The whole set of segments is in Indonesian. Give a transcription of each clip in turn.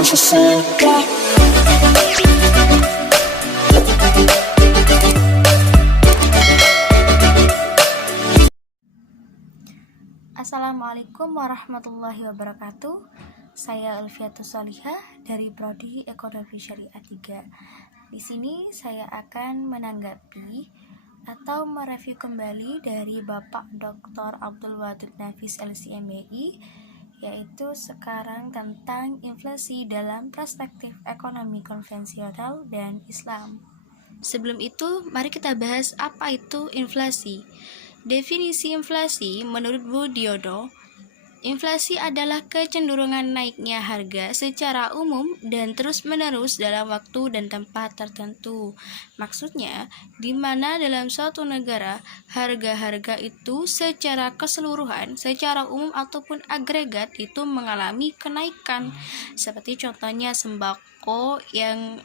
Assalamualaikum warahmatullahi wabarakatuh. Saya Elviatus Salihah dari Prodi Ekonomi Syariah 3. Di sini saya akan menanggapi atau mereview kembali dari Bapak Dr. Abdul Wadud Nafis LCMBI, yaitu sekarang tentang inflasi dalam perspektif ekonomi konvensional dan Islam. Sebelum itu, mari kita bahas apa itu inflasi. Definisi inflasi menurut Budiono, inflasi adalah kecenderungan naiknya harga secara umum dan terus-menerus dalam waktu dan tempat tertentu. Maksudnya, di mana dalam suatu negara harga-harga itu secara keseluruhan, secara umum ataupun agregat itu mengalami kenaikan. Seperti contohnya sembako yang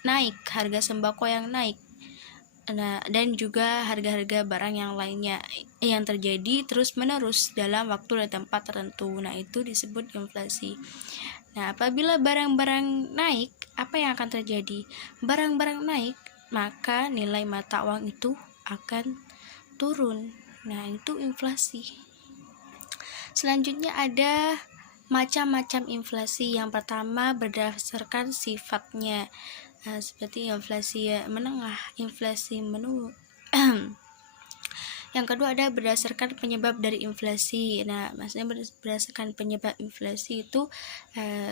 naik, harga sembako yang naik. Nah, dan juga harga-harga barang yang lainnya yang terjadi terus-menerus dalam waktu dan tempat tertentu. Nah, itu disebut inflasi. Nah, apabila barang-barang naik, apa yang akan terjadi? Barang-barang naik, maka nilai mata uang itu akan turun. Nah, itu inflasi. Selanjutnya ada macam-macam inflasi. Yang pertama berdasarkan sifatnya. Seperti inflasi menengah, inflasi menurun. Yang kedua ada berdasarkan penyebab dari inflasi. Nah, maksudnya berdasarkan penyebab inflasi itu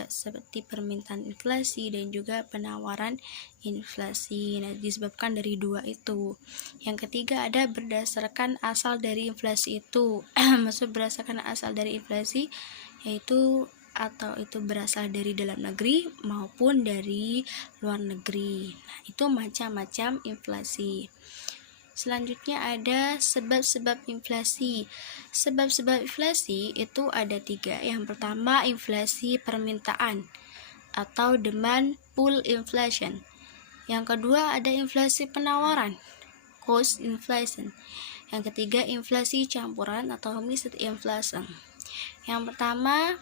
seperti permintaan inflasi dan juga penawaran inflasi. Nah, disebabkan dari dua itu. Yang ketiga ada berdasarkan asal dari inflasi itu. Maksud berdasarkan asal dari inflasi yaitu atau itu berasal dari dalam negeri maupun dari luar negeri. Nah, itu macam-macam inflasi. Selanjutnya ada sebab-sebab inflasi. Sebab-sebab inflasi itu ada 3. Yang pertama inflasi permintaan atau demand pull inflation. Yang kedua ada inflasi penawaran, cost inflation. Yang ketiga inflasi campuran atau mixed inflation. Yang pertama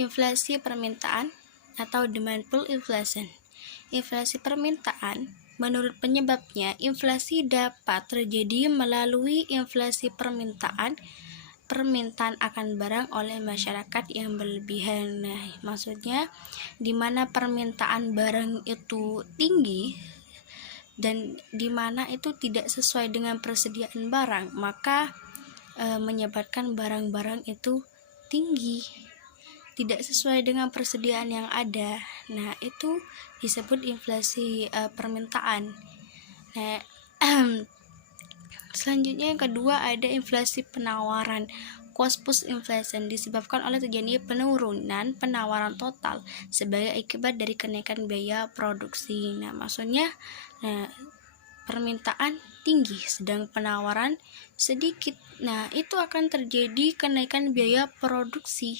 inflasi permintaan atau demand pull inflation. Inflasi permintaan, menurut penyebabnya, inflasi dapat terjadi melalui inflasi permintaan akan barang oleh masyarakat yang berlebihan. Nah, maksudnya di mana permintaan barang itu tinggi dan di mana itu tidak sesuai dengan persediaan barang, maka menyebabkan barang-barang itu tinggi, tidak sesuai dengan persediaan yang ada. Nah, itu disebut inflasi permintaan. Nah, selanjutnya yang kedua ada inflasi penawaran, cost push inflation, disebabkan oleh terjadinya penurunan penawaran total sebagai akibat dari kenaikan biaya produksi. Nah, maksudnya permintaan tinggi sedang penawaran sedikit. Nah, itu akan terjadi kenaikan biaya produksi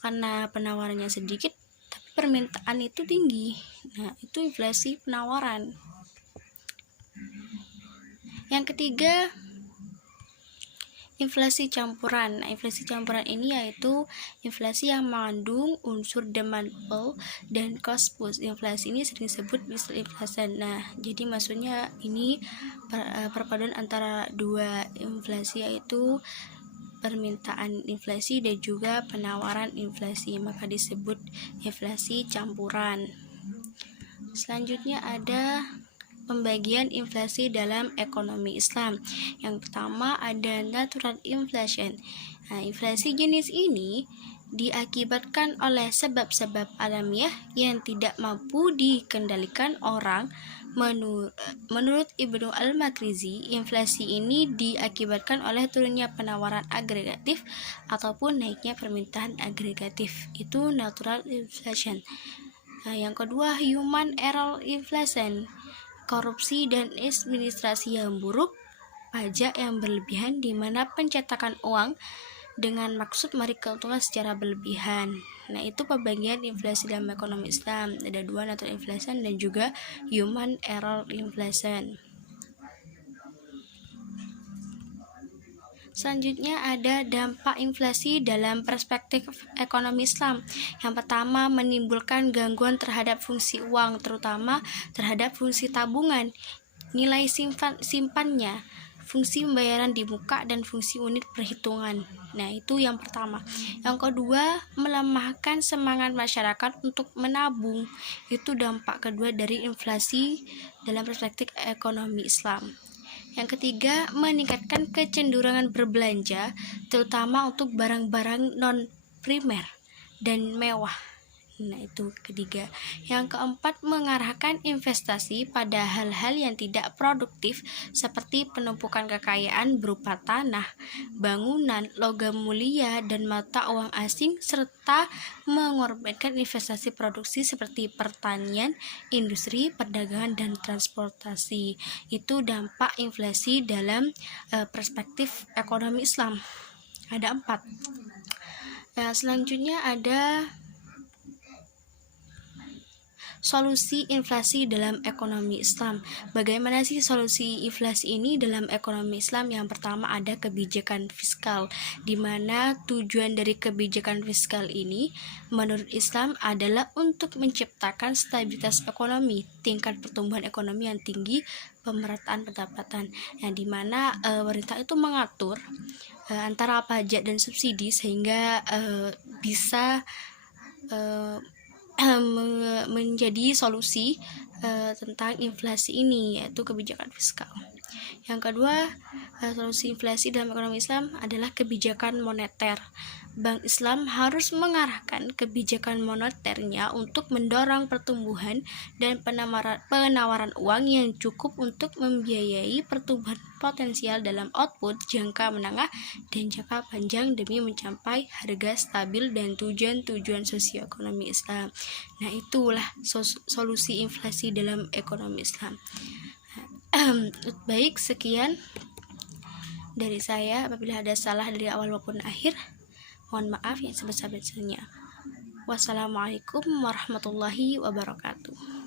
karena penawarannya sedikit tapi permintaan itu tinggi. Nah, itu inflasi penawaran. Yang ketiga inflasi campuran. Nah, inflasi campuran ini yaitu inflasi yang mengandung unsur demand pull dan cost push. Inflasi ini sering disebut mixed inflation. Nah, jadi maksudnya ini perpaduan antara dua inflasi, yaitu permintaan inflasi dan juga penawaran inflasi, maka disebut inflasi campuran. Selanjutnya ada pembagian inflasi dalam ekonomi Islam. Yang pertama ada natural inflation. Nah, inflasi jenis ini diakibatkan oleh sebab-sebab alamiah yang tidak mampu dikendalikan orang. Menurut Ibnu Al-Makrizi, inflasi ini diakibatkan oleh turunnya penawaran agregatif ataupun naiknya permintaan agregatif. Itu natural inflation. Nah, yang kedua human error inflation, korupsi dan administrasi yang buruk, pajak yang berlebihan di mana pencetakan uang dengan maksud menarik keuntungan secara berlebihan. Nah, itu pembagian inflasi dalam ekonomi Islam. Ada 2, natural inflation dan juga human error inflation. Selanjutnya ada dampak inflasi dalam perspektif ekonomi Islam. Yang pertama, menimbulkan gangguan terhadap fungsi uang, terutama terhadap fungsi tabungan, nilai simpannya, fungsi pembayaran di muka, dan fungsi unit perhitungan. Nah, itu yang pertama. Yang kedua, melemahkan semangat masyarakat untuk menabung. Itu dampak kedua dari inflasi dalam perspektif ekonomi Islam. Yang ketiga, meningkatkan kecenderungan berbelanja, terutama untuk barang-barang non-primer dan mewah. Nah, itu ketiga. Yang keempat, mengarahkan investasi pada hal-hal yang tidak produktif seperti penumpukan kekayaan berupa tanah, bangunan, logam mulia, dan mata uang asing, serta mengorbankan investasi produksi seperti pertanian, industri, perdagangan, dan transportasi. Itu dampak inflasi dalam perspektif ekonomi Islam. Ada 4. Selanjutnya ada solusi inflasi dalam ekonomi Islam. Bagaimana sih solusi inflasi ini dalam ekonomi Islam? Yang pertama ada kebijakan fiskal, di mana tujuan dari kebijakan fiskal ini menurut Islam adalah untuk menciptakan stabilitas ekonomi, tingkat pertumbuhan ekonomi yang tinggi, pemerataan pendapatan, yang dimana pemerintah itu mengatur antara pajak dan subsidi sehingga bisa menjadi solusi tentang inflasi ini, yaitu kebijakan fiskal. Yang kedua, solusi inflasi dalam ekonomi Islam adalah kebijakan moneter. Bank Islam harus mengarahkan kebijakan moneternya untuk mendorong pertumbuhan dan penawaran uang yang cukup untuk membiayai pertumbuhan potensial dalam output jangka menengah dan jangka panjang demi mencapai harga stabil dan tujuan-tujuan sosioekonomi Islam. Nah, itulah solusi inflasi dalam ekonomi Islam. Baik, sekian dari saya. Apabila ada salah dari awal maupun akhir, mohon maaf yang sebesar-besarnya. Wassalamualaikum warahmatullahi wabarakatuh.